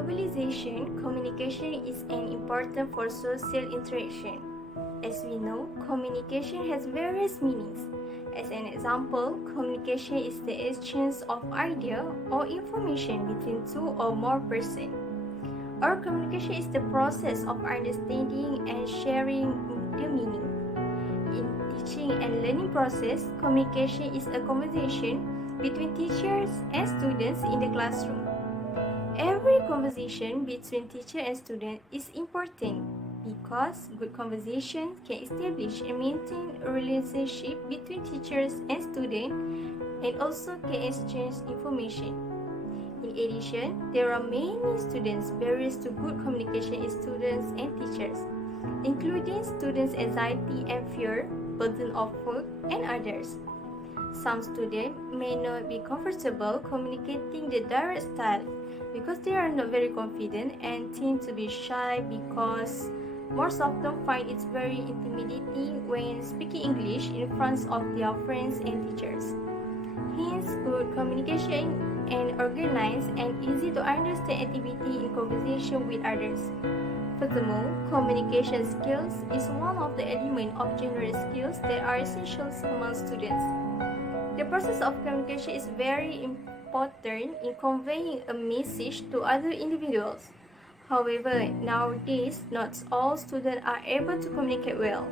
globalization, communication is an important for social interaction. As we know, communication has various meanings. As an example, communication is the exchange of idea or information between two or more persons. Or communication is the process of understanding and sharing the meaning. In teaching and learning process, communication is a conversation between teachers and students in the classroom. Every conversation between teacher and student is important because good conversation can establish and maintain a relationship between teachers and students and also can exchange information. In addition, there are many students barriers to good communication in students and teachers, including students' anxiety and fear, burden of work, and others. Some students may not be comfortable communicating the direct style because they are not very confident and tend to be shy because most of them find it very intimidating when speaking English in front of their friends and teachers. Hence, good communication and organized and easy to understand activity in conversation with others. Furthermore, communication skills is one of the elements of general skills that are essential among students. The process of communication is very important in conveying a message to other individuals. However, nowadays, not all students are able to communicate well.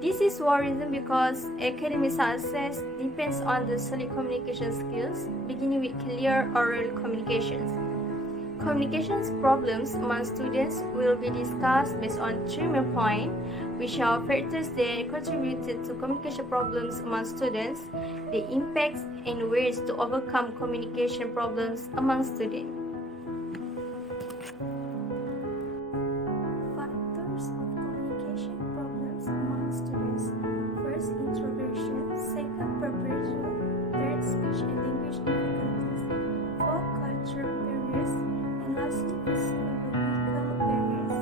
This is worrisome because academic success depends on the solid communication skills, beginning with clear oral communications. Communications problems among students will be discussed based on three main points, which are factors that contributed to communication problems among students, the impacts and ways to overcome communication problems among students. Factors of communication problems among students. First, introversion. Second, preparation. Third, speech and language difficulties. Fourth, cultural barriers. And lastly, psychological barriers.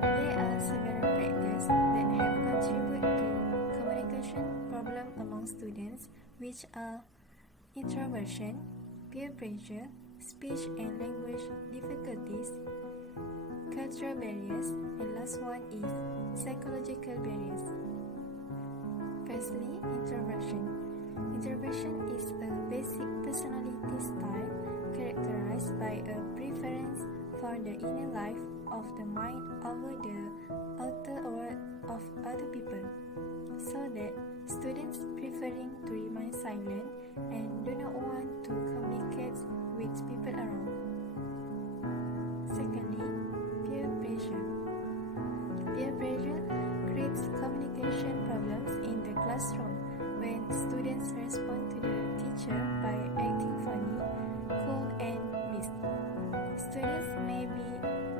There are several factors that have contributed to communication problem among students, which are introversion, peer pressure, speech and language difficulties, cultural barriers, and last one is psychological barriers. Firstly, introversion. Introversion is a basic personality style characterized by a preference for the inner life of the mind over the outer world of other people, so that students preferring to remain silent and do not want to communicate with people around. Secondly, peer pressure. Peer pressure creates communication problems in the classroom when students respond to the teacher by acting funny, cool, and missed. Students may be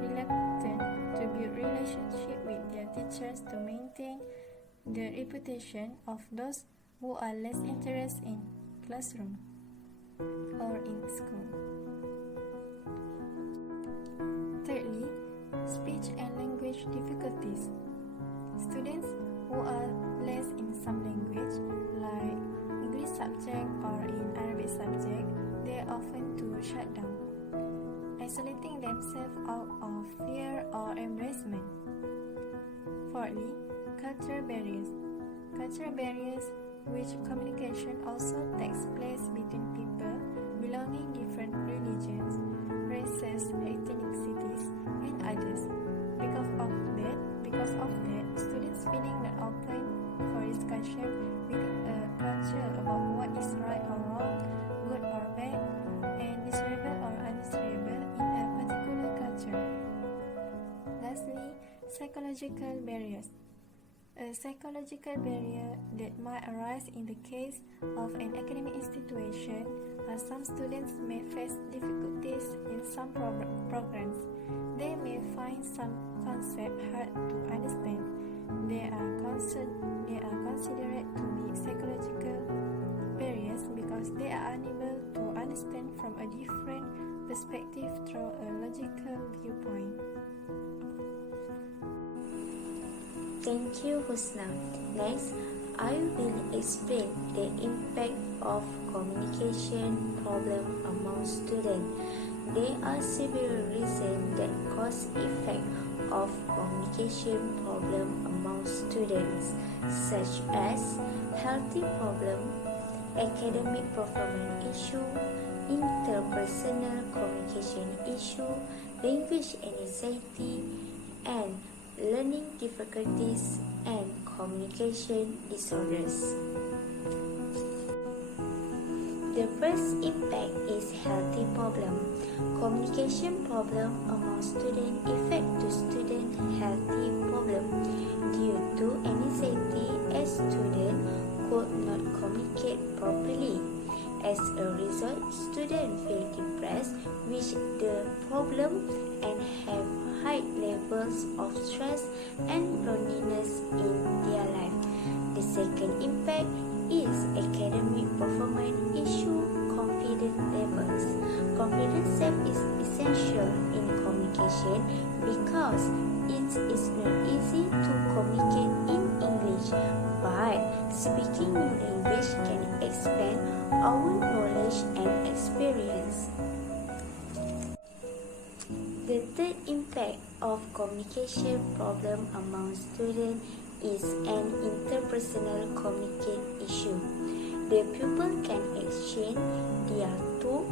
reluctant to build relationship with their teachers to maintain the reputation of those who are less interested in classroom or in school. Thirdly, speech and language difficulties. Students who are less in some language, like English subject or in Arabic subject, they are often to shut down, isolating themselves out of fear or embarrassment. Fourthly, cultural barriers. Cultural barriers, which communication also takes place between people belonging different religions, races, ethnicities, and others. Because of that, students feeling not open for discussion within a culture about what is right or wrong, good or bad, and desirable or undesirable in a particular culture. Lastly, psychological barriers. A psychological barrier that might arise in the case of an academic institution are some students may face difficulties in some programs. They may find some concepts hard to understand. They are considered to be psychological barriers because they are unable to understand from a different perspective through a logical viewpoint. Thank you, Husna. Next, I will explain the impact of communication problem among students. There are several reasons that cause effect of communication problem among students, such as healthy problem, academic performance issue, interpersonal communication issue, language anxiety, and learning difficulties and communication disorders. The first impact is healthy problem. Communication problem among students affect to student healthy problem. Due to anxiety, a student could not communicate properly. As a result, students feel depressed with the problem and have high levels of stress and loneliness in their life. The second impact is academic performance issue, confidence levels. Confidence level is essential in communication because it is not easy to communicate in English, but speaking new language can expand our knowledge and experience. The third impact of communication problem among students is an interpersonal communication issue. The pupil can exchange their thought,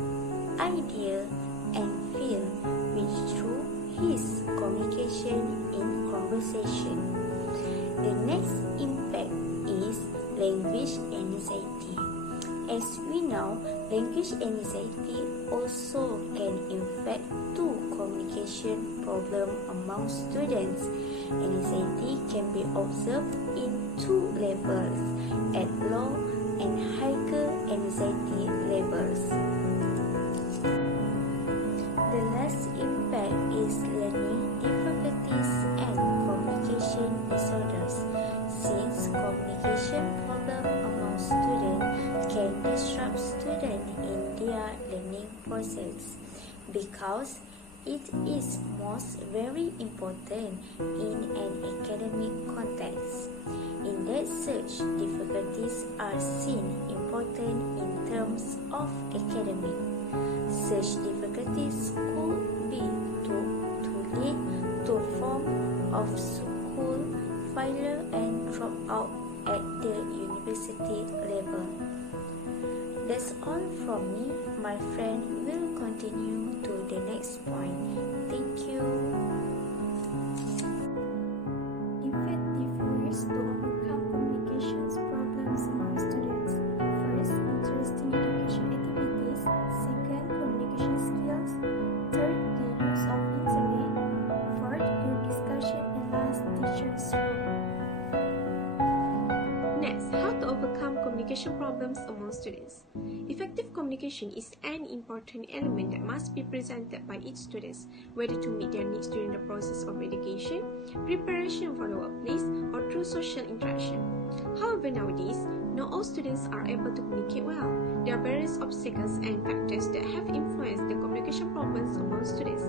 idea, and feel which through his communication in conversation. The next impact is language anxiety. As we know, language anxiety also can affect to communication problem among students. Anxiety can be observed in two levels, at low and higher anxiety levels. The last impact is learning difficulties and communication disorders. Since communication problem among students can disrupt students in their learning process, because it is most very important in an academic context. In that such difficulties are seen important in terms of academic. Such difficulties could be to lead to form of school failure and dropout at the university level. That's all from me. My friend will continue to the next point. Thank you. Effective ways to overcome communications problems among students. First, interesting education activities. Second, communication skills. Third, the use of internet. Fourth, group discussion. And last, teacher's role. Next, how to overcome communication problems among students. Effective communication is an important element that must be presented by each student, whether to meet their needs during the process of education, preparation for the workplace, or through social interaction. However, nowadays, not all students are able to communicate well. There are various obstacles and factors that have influenced the communication problems among students,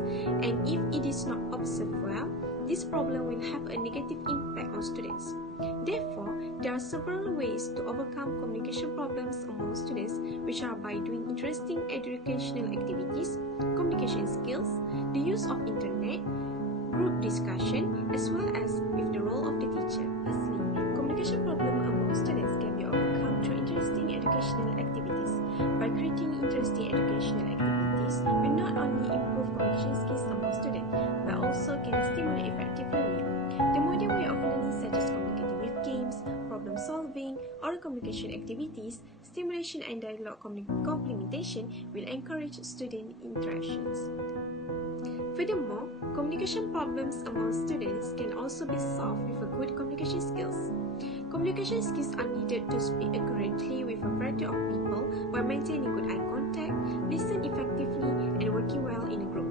and if it is not observed well, this problem will have a negative impact on students. Therefore, there are several ways to overcome communication problems among students, which are by doing interesting educational activities, communication skills, the use of internet, group discussion, as well as with the role of the teacher. Lastly, communication problem among students can be overcome through interesting educational activities. By creating interesting educational activities, we not only improve communication skills among students, but also can stimulate effective learning. The modern way of learning, such as communicating with games, problem solving, or communication activities, stimulation and dialogue complementation will encourage student interactions. Furthermore, communication problems among students can also be solved with a good communication skills. Communication skills are needed to speak accurately with a variety of people while maintaining good eye contact, listen effectively, and working well in a group.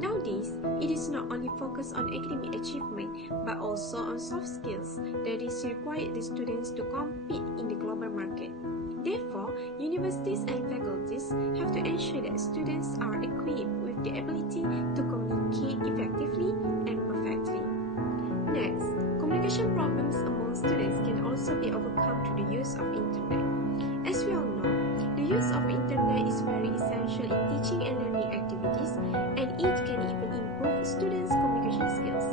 Nowadays, it is not only focused on academic achievement but also on soft skills that is required the students to compete in the global market. Therefore, universities and faculties have to ensure that students are equipped with the ability to communicate effectively and perfectly. Next, communication Communication problems among students can also be overcome through the use of internet. As we all know, the use of internet is very essential in teaching and learning activities, and it can even improve students' communication skills.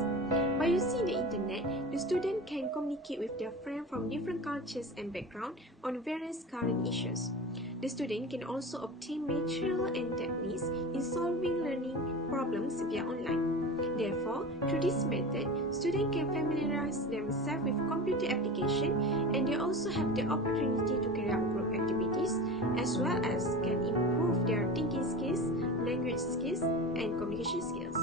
By using the internet, the student can communicate with their friends from different cultures and backgrounds on various current issues. The student can also obtain material and techniques in solving learning problems via online. Therefore, through this method, students can familiarize themselves with computer application, and they also have the opportunity to carry out group activities, as well as can improve their thinking skills, language skills, and communication skills.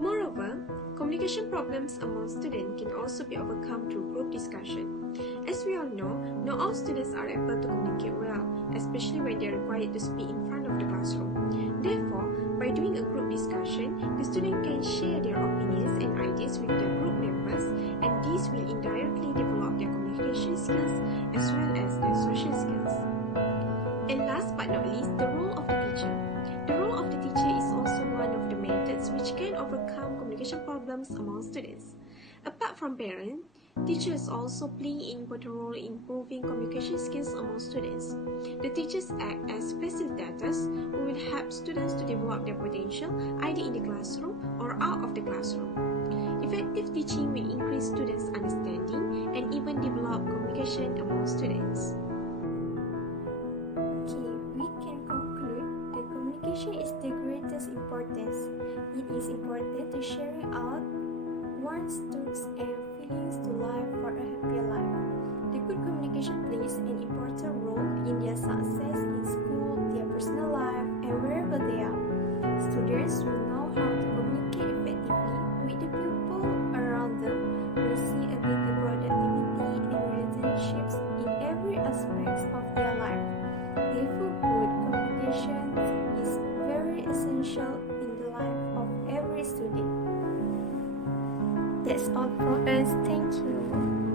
Moreover, communication problems among students can also be overcome through group discussion. As we all know, not all students are able to communicate well, especially when they are required to speak in front of the classroom. Therefore, by doing a group discussion, the student can share their opinions and ideas with their group members, and these will indirectly develop their communication skills as well as their social skills. And last but not least, the role of the teacher. The role of the teacher is also one of the methods which can overcome communication problems among students. Apart from parents, teachers also play an important role in improving communication skills among students. The teachers act as facilitators who will help students to develop their potential either in the classroom or out of the classroom. Effective teaching will increase students' understanding and even develop communication among students. Okay, we can conclude that communication is the greatest importance. It is important to sharing out one's thoughts and feelings to life for a happier life. The good communication plays an important role in their success in school, their personal life, and wherever they are. Students will know how to communicate effectively with the people around them, will see a better productivity and relationships in every aspect of their life. Therefore, good communication is very essential in the life of every student. That's all from us. Thank you.